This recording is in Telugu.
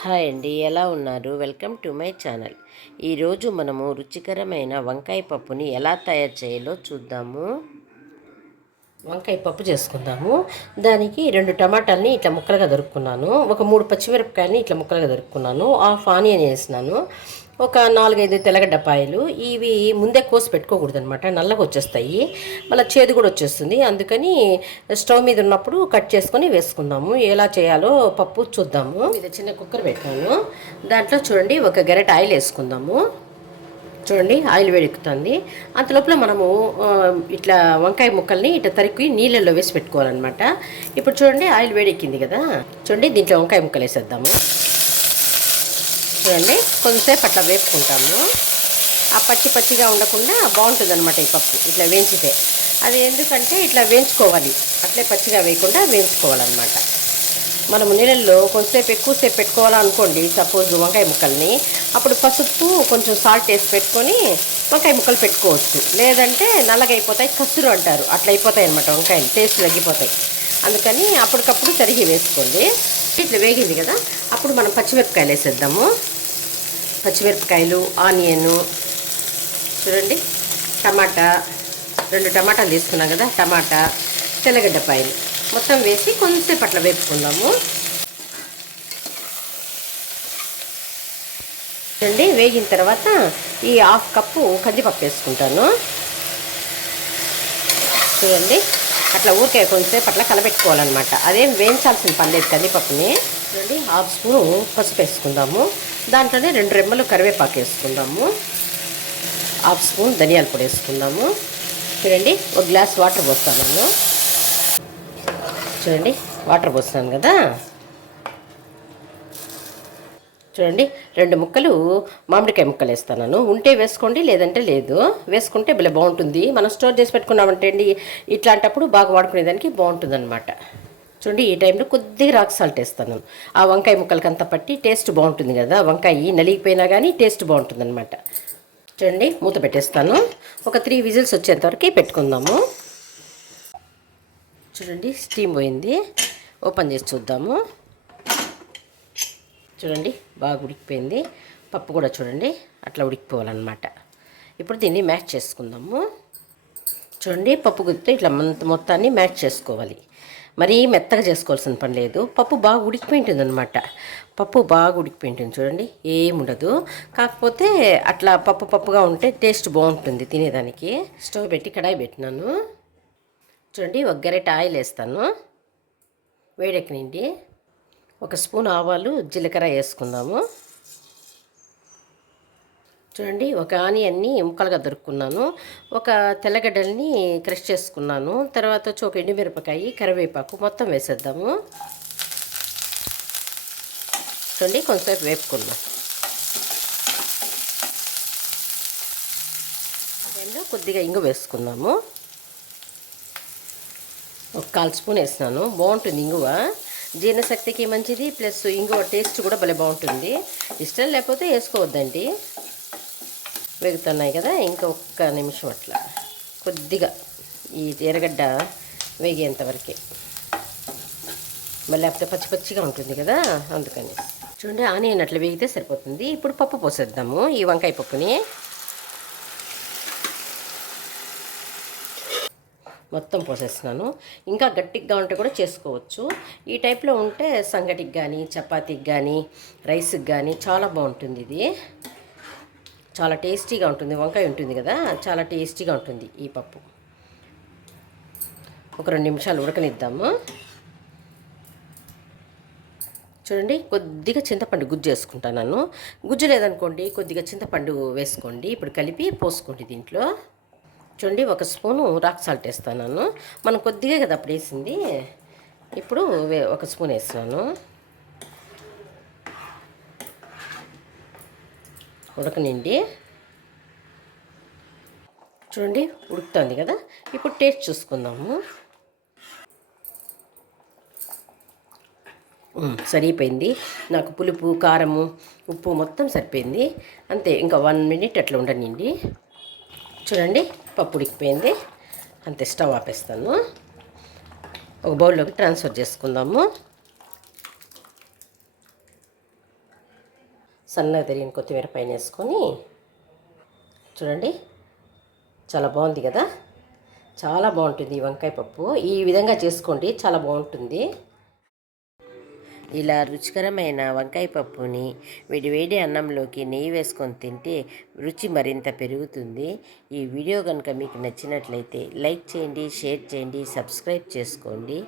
హాయ్ అండి, ఎలా ఉన్నారు? Welcome to my channel. ఈరోజు మనము రుచికరమైన వంకాయ పప్పుని ఎలా తయారు చేయాలో చూద్దాము. వంకాయ పప్పు చేసుకుందాము. దానికి 2 టమాటాలని ఇట్లా ముక్కలుగా దొరుకున్నాను. ఒక 3 పచ్చిమిరపకాయలని ఇట్లా ముక్కలుగా దొరుకున్నాను. హాఫ్ ఆనియన్ వేసినాను. ఒక 4-5 తెల్లగడ్డపాయలు. ఇవి ముందే కోసి పెట్టుకోకూడదు అనమాట, నల్లగా వచ్చేస్తాయి, మళ్ళీ చేదు కూడా వచ్చేస్తుంది. అందుకని స్టవ్ మీద ఉన్నప్పుడు కట్ చేసుకొని వేసుకుందాము. ఎలా చేయాలో పప్పు చూద్దాము. ఇది చిన్న కుక్కర్ పెట్టాను. దాంట్లో చూడండి ఒక గరిటె ఆయిల్ వేసుకుందాము. చూడండి ఆయిల్ వేడెక్కుతుంది. అంతలోపల మనము ఇట్లా వంకాయ ముక్కల్ని ఇట్లా తరికి నీళ్ళల్లో వేసి పెట్టుకోవాలన్నమాట. ఇప్పుడు చూడండి ఆయిల్ వేడెక్కింది కదా, చూడండి దీంట్లో వంకాయ ముక్కలు వేసేద్దాము. చూడండి కొంచెంసేపు అట్లా వేపుకుంటాము. ఆ పచ్చిగా ఉండకుండా బాగుంటుంది అనమాట ఈ పప్పు ఇట్లా వేయించితే. అది ఎందుకంటే ఇట్లా వేయించుకోవాలి, అట్లే పచ్చిగా వేయకుండా వేయించుకోవాలన్నమాట. మనము నీళ్ళల్లో కొంచెంసేపు ఎక్కువసేపు పెట్టుకోవాలనుకోండి, సపోజ్ వంకాయ ముక్కల్ని, అప్పుడు పసుపు కొంచెం సాల్ట్ వేసి పెట్టుకొని వంకాయ ముక్కలు పెట్టుకోవచ్చు. లేదంటే నల్లగా అయిపోతాయి, కసురు అంటారు, అట్లా అయిపోతాయి అనమాట, వంకాయలు టేస్ట్ తగ్గిపోతాయి. అందుకని అప్పటికప్పుడు తరిగి వేసుకోండి. ఇట్లా వేగింది కదా, అప్పుడు మనం పచ్చిమిరపకాయలు వేసేద్దాము. పచ్చిమిరపకాయలు, ఆనియను, చూడండి టమాటా, 2 టమాటాలు తీసుకున్నాం కదా, టమాటా, తెల్లగడ్డపాయలు మొత్తం వేసి కొంచెంసేపు అట్లా వేపుకుందాము. చూడండి వేగిన తర్వాత ఈ హాఫ్ కప్పు కందిపప్పు వేసుకుంటాను. చూడండి అట్లా ఊరికే కొంచెంసేపు అట్లా కలబెట్టుకోవాలన్నమాట, అదేం వేయించాల్సిన పని లేదు కందిపప్పుని. చూడండి హాఫ్ స్పూను పసుపు వేసుకుందాము. దాంట్లోనే 2 రెమ్మలు కరివేపాకు వేసుకుందాము. హాఫ్ స్పూన్ ధనియాల పొడి వేసుకుందాము. చూడండి ఒక గ్లాస్ వాటర్ పోస్తాను. చూడండి వాటర్ పోస్తాను కదా. చూడండి 2 ముక్కలు మామిడికాయ ముక్కలు వేస్తాను. ఉంటే వేసుకోండి, లేదంటే లేదు. వేసుకుంటే భలే బాగుంటుంది. మనం స్టోర్ చేసి పెట్టుకున్నామంటే అండి, ఇట్లాంటప్పుడు బాగా వాడుకునేదానికి బాగుంటుంది అనమాట. చూడండి ఈ టైంలో కొద్దిగా రాక్ సాల్ట్ వేస్తాను. ఆ వంకాయ ముక్కలకి అంతా పట్టి టేస్ట్ బాగుంటుంది కదా, వంకాయ నలిగిపోయినా కానీ టేస్ట్ బాగుంటుంది అనమాట. చూడండి మూత పెట్టేస్తాను. ఒక 3 విజిల్స్ వచ్చేంతవరకు పెట్టుకుందాము. చూడండి స్టీమ్ పోయింది, ఓపెన్ చేసి చూద్దాము. చూడండి బాగా ఉడికిపోయింది. పప్పు కూడా చూడండి అట్లా ఉడికిపోవాలన్నమాట. ఇప్పుడు దీన్ని మ్యాష్ చేసుకుందాము. చూడండి పప్పు గుత్తి ఇట్లా మొత్తాన్ని మ్యాష్ చేసుకోవాలి. మరీ మెత్తగా చేసుకోవాల్సిన పని లేదు. పప్పు బాగా ఉడికిపోయింటుంది అనమాట. పప్పు బాగా ఉడికిపోయింటుంది చూడండి, ఏముండదు. కాకపోతే అట్లా పప్పుగా ఉంటే టేస్ట్ బాగుంటుంది తినేదానికి. స్టవ్ పెట్టి కడాయి పెట్టినాను. చూడండి ఒక గరిటె ఆయిల్ వేస్తాను. వేడెక్కనండి. 1 స్పూన్ ఆవాలు, జీలకర్ర వేసుకుందాము. చూడండి ఒక ఆనియన్ని ముక్కలుగా దొరుకున్నాను. ఒక తెల్లగడ్డల్ని క్రష్ చేసుకున్నాను. తర్వాత వచ్చి ఒక ఎండుమిరపకాయ, కరివేపాకు మొత్తం వేసేద్దాము. చూడండి కొంచెంసేపు వేపుకుందాం. కొద్దిగా ఇంగు వేసుకుందాము. ఒక 1/4 స్పూన్ వేసినాను. బాగుంటుంది ఇంగువ, జీర్ణశక్తికి మంచిది, ప్లస్ ఇంగువ టేస్ట్ కూడా భలే బాగుంటుంది. ఇష్టం లేకపోతే వేసుకోవద్దండి. వేగుతున్నాయి కదా, ఇంకా 1 నిమిషం అట్లా కొద్దిగా ఈ ఎర్రగడ్డ వేగేంతవరకే, మళ్ళీ లేకపోతే పచ్చిగా ఉంటుంది కదా, అందుకని. చూడండి ఆనియన్ అట్లా వేగితే సరిపోతుంది. ఇప్పుడు పప్పు పోసేద్దాము, ఈ వంకాయ పప్పుని మొత్తం పోసేస్తున్నాను. ఇంకా గట్టిగా ఉంటే కూడా చేసుకోవచ్చు. ఈ టైప్లో ఉంటే సంగటికి కానీ, చపాతీకి కానీ, రైస్కి కానీ చాలా బాగుంటుంది. ఇది చాలా టేస్టీగా ఉంటుంది. వంకాయ ఉంటుంది కదా, చాలా టేస్టీగా ఉంటుంది ఈ పప్పు. ఒక 2 నిమిషాలు ఉడకనిద్దాము. చూడండి కొద్దిగా చింతపండు గుజ్జు వేసుకుంటాను. గుజ్జు లేదనుకోండి కొద్దిగా చింతపండు వేసుకోండి. ఇప్పుడు కలిపి పోసుకోండి దీంట్లో. చూడండి 1 స్పూను రాక్ సాల్ట్ వేస్తాను. మనం కొద్దిగా కదా అప్పుడు వేసింది, ఇప్పుడు 1 స్పూన్ వేస్తున్నాను. ఉడకనిండి. చూడండి ఉడుకుతుంది కదా, ఇప్పుడు టేస్ట్ చూసుకుందాము. సరిపోయింది నాకు, పులుపు, కారము, ఉప్పు మొత్తం సరిపోయింది. అంతే, ఇంకా 1 మినిట్ అట్లా ఉండనిండి. చూడండి పప్పు ఉడికిపోయింది. అంతే, స్టవ్ ఆపేస్తాను. ఒక బౌల్లోకి ట్రాన్స్ఫర్ చేసుకుందాము. సన్నగా తరిగిన కొత్తిమీర పైన వేసుకొని చూడండి, చాలా బాగుంది కదా. చాలా బాగుంటుంది ఈ వంకాయ పప్పు. ఈ విధంగా చేసుకోండి, చాలా బాగుంటుంది. ఇలా రుచికరమైన వంకాయ పప్పుని వేడివేడి అన్నంలోకి నెయ్యి వేసుకొని తింటే రుచి మరింత పెరుగుతుంది. ఈ వీడియో కనుక మీకు నచ్చినట్లయితే లైక్ చేయండి, షేర్ చేయండి, సబ్స్క్రైబ్ చేసుకోండి.